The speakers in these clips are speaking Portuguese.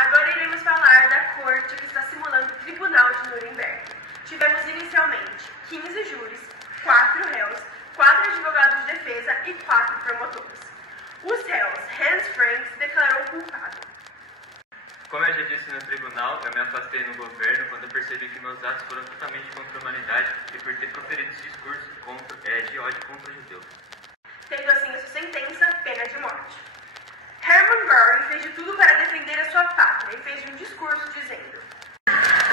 Agora iremos falar da corte que está simulando o Tribunal de Nuremberg. Tivemos inicialmente 15 júris, 4 réus, 4 advogados de defesa e 4 promotores. Os réus, Hans Frank, se declarou culpado. Como eu já disse no tribunal, eu me afastei no governo quando eu percebi que meus atos foram totalmente contra a humanidade e por ter proferido esse discurso de ódio contra os judeus. Tendo assim a sua sentença, pena de morte. Hermann Göring fez de tudo para defender a sua pátria e fez um discurso dizendo: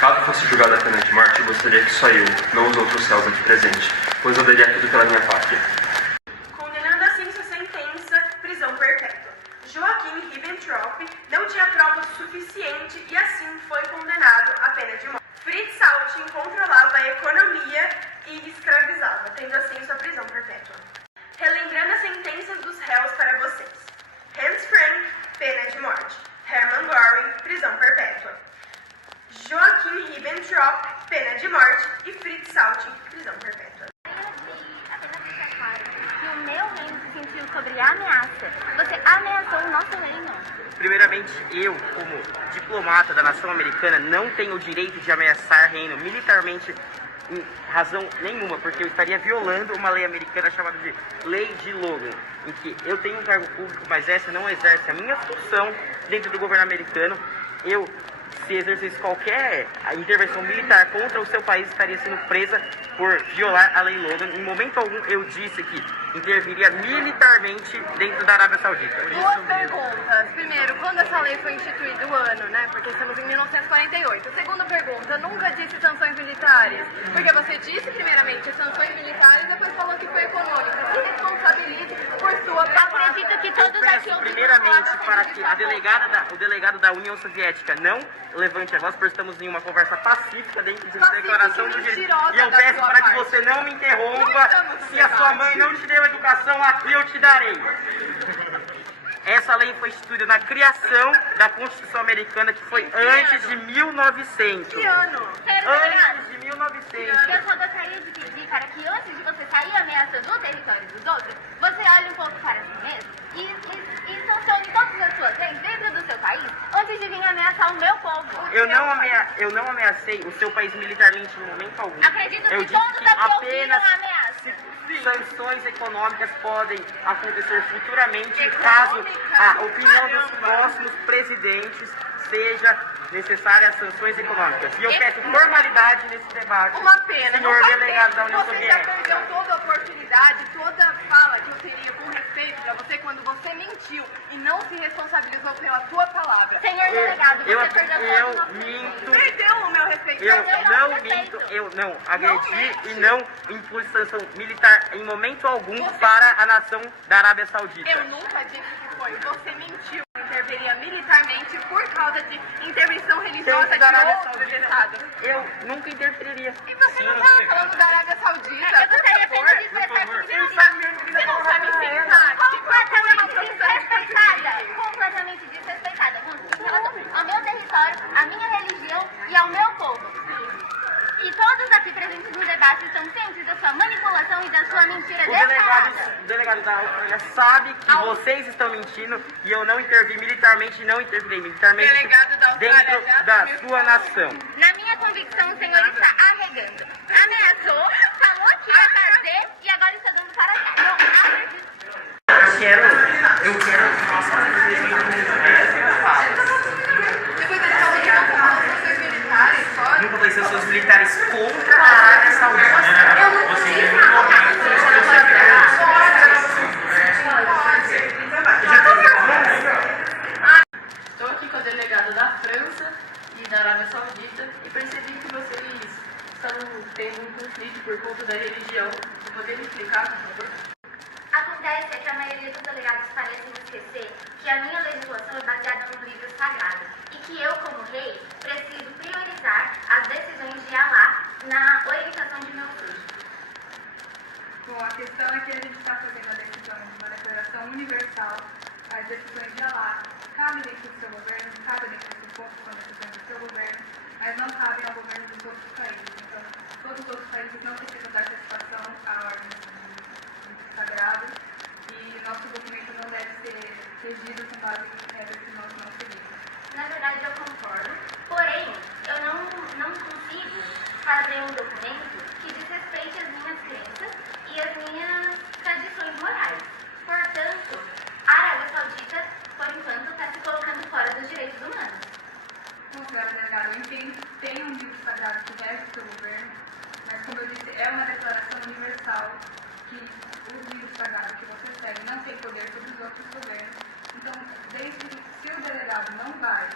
caso fosse julgada a pena de morte, eu gostaria que só eu, não os outros réus aqui presentes, pois eu daria tudo pela minha pátria. Condenando assim sua sentença, prisão perpétua. Joachim Ribbentrop não tinha provas suficiente e assim foi condenado à pena de morte. Fritz Saltin controlava a economia e escravizava, tendo assim sua prisão perpétua. Relembrando as sentenças dos réus para vocês. Hans Frank, pena de morte. Hermann Göring, prisão perpétua. Joachim Ribbentrop, pena de morte. E Fritz Saltin, prisão perpétua. Que o meu reino se sentiu sobre a ameaça. Você ameaçou o nosso reino. Primeiramente, eu, como diplomata da nação americana, não tenho o direito de ameaçar reino militarmente em razão nenhuma, porque eu estaria violando uma lei americana chamada de Lei de Logan, em que eu tenho um cargo público, mas essa não exerce a minha função dentro do governo americano. Se exercesse qualquer intervenção militar contra o seu país, estaria sendo presa por violar a Lei Logan. Em momento algum eu disse que interviria militarmente dentro da Arábia Saudita. Duas perguntas. Primeiro, quando essa lei foi instituída, o ano, né? Porque estamos em 1948. Segunda pergunta, eu nunca disse sanções militares. Porque você disse primeiramente sanções militares e depois falou que foi econômica. Se responsabilize por sua palavra. Eu acredito que todos Eu aqui peço ouvimos primeiramente falar para que o delegado da União Soviética não levante a voz, porque estamos em uma conversa pacífica dentro de uma declaração do direito. E eu peço para que você não me interrompa. Se a sua mãe não te deu educação, aqui eu te darei. Essa lei foi instituída na criação da Constituição Americana, que foi antes de 1900. Que ano? Antes de 1900. Eu só gostaria de pedir para que antes de você sair ameaçando o território dos outros, você olhe um pouco para si mesmo e sancione todas as suas leis dentro do seu país antes de vir ameaçar o meu povo. Eu não ameacei o seu país militarmente em momento algum. Acredito Eu que disse todos que aqui ouviram apenas a ameaça. sanções econômicas podem acontecer futuramente caso a opinião dos próximos presidentes seja necessária as sanções econômicas. E eu peço formalidade nesse debate. Uma pena. Senhor delegado da União Você já Soviética. perdeu toda a oportunidade, toda a fala que eu teria com respeito para você quando você mentiu e não se responsabilizou pela tua palavra. Senhor delegado, você perdeu todo o Eu nosso minto. Perdeu o meu respeito. Eu Perdeu. não minto, eu não agredi e não impus sanção militar em momento algum para a nação da Arábia Saudita. Eu nunca disse que foi. Você mentiu. Interveria militarmente por causa de intervenção religiosa Dentro da Arábia de outros Saudita. estados. Eu nunca interferiria. E você não estava falando da Arábia Saudita? Eu gostaria apenas de expressar que Você não sabe sentar. completamente desrespeitada. Completamente desrespeitada. Com relação ao meu território, à minha religião e ao meu povo. E todos aqui presentes no debate estão cientes da sua manipulação e da sua mentira descarada. O delegado da Austrália sabe que vocês estão mentindo e eu não intervi militarmente e não intervirei militarmente Delegado da Austrália dentro já da assumiu sua nação. Na minha convicção, o senhor está arregando. Ameaçou, falou que ia fazer e agora está dando para trás. Não acredito. Eu quero que nós Depois ele falou que não falou sanções militares, só. nunca vai ser sanções militares contra a Arábia Saudita. Eu não disse. Estou aqui com a delegada da França e da Arábia Saudita e percebi que vocês estavam tendo um conflito por conta da religião. Você poderia explicar, por favor? Acontece que a maioria dos delegados parecem esquecer que a minha legislação é baseada no livro sagrado e que eu, como rei, preciso priorizar as decisões de Alá na orientação de meu filho. Bom, a questão é que a gente está fazendo a decisão de uma declaração universal. As decisões de Alá cabem dentro do seu governo, cabem dentro do seu povo, são decisões do seu governo, mas não cabem ao governo dos outros países. Então, todos os outros países não precisam dar satisfação à ordem sagrada e nosso documento não deve ser regido com base em regras que nós não seguimos. Na verdade, eu Bom, senhora delegada, eu entendo que tem um livro sagrado que rege o seu governo, mas como eu disse, é uma declaração universal que o livro sagrado que você segue não tem poder sobre os outros governos. Então, desde que se o delegado não vai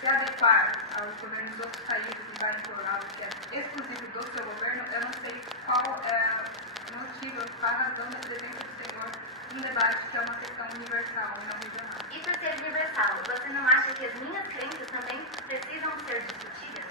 se adequar aos governos dos outros países e vai implorar o que é exclusivo do seu governo, eu não sei qual é o motivo, qual a razão da presença do senhor no debate que é uma questão universal e não regional. E por ser universal, você não acha que as minhas crenças também precisam ser discutidas?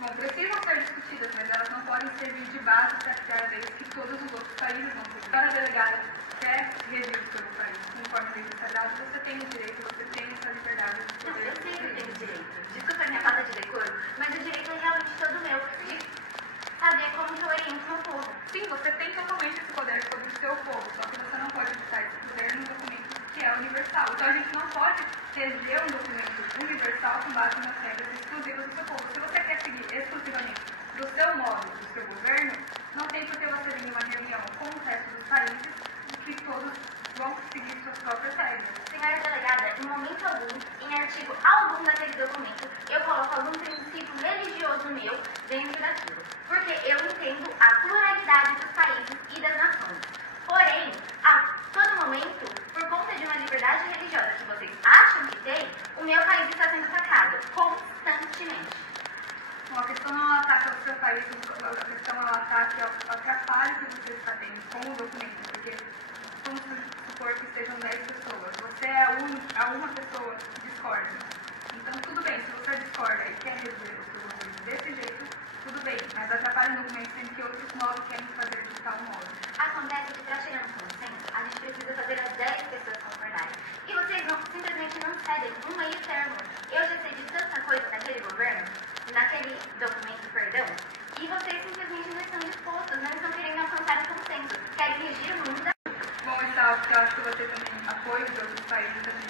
Bom, precisam ser discutidas, mas elas não podem servir de base para criar leis que todos os outros países vão seguir. Para a delegada quer regir o seu país conforme a lei sagrada, você tem o direito, você tem essa liberdade de Não, poder. eu sei que eu tenho direito. Desculpa a minha falta de decoro, mas o direito é realmente todo meu. De saber como que eu oriento meu povo. Sim, você tem totalmente esse poder sobre o seu povo, só que você não pode botar esse poder num documento que é universal. Então a gente não pode reger um documento universal com base nas regras exclusivas do seu povo. Se você quer seguir exclusivamente do seu modo, do seu governo, não tem por que você vir em uma reunião com o resto dos países que todos vão seguir suas próprias regras. Senhora delegada, em momento algum, em artigo algum daquele documento, eu coloco algum princípio religioso meu dentro daquilo. Porque eu entendo a pluralidade dos países e das nações. Porém, a todo momento, por conta de uma liberdade religiosa que vocês acham que tem, o meu país está sendo atacado constantemente. Bom, a questão não é um ataque ao seu país, a questão é um ataque ao atrapalho que você está tendo com o documento, porque vamos supor que sejam 10 pessoas, você é a uma pessoa que discorda. Então, tudo bem, se você discorda e quer resolver o seu governo desse jeito, tudo bem, mas atrapalha o documento sendo que outros 9 querem fazer de tal modo. Acontece que para chegar no consenso, a gente precisa fazer as 10 pessoas concordarem. E vocês simplesmente não cedem um meio termo. Eu já sei de tanta coisa naquele governo, naquele documento, perdão, e vocês simplesmente não estão dispostos, não estão querendo alcançar um consenso. Querem regir o mundo. Bom, Isal, eu acho que você também apoia os outros países, a gente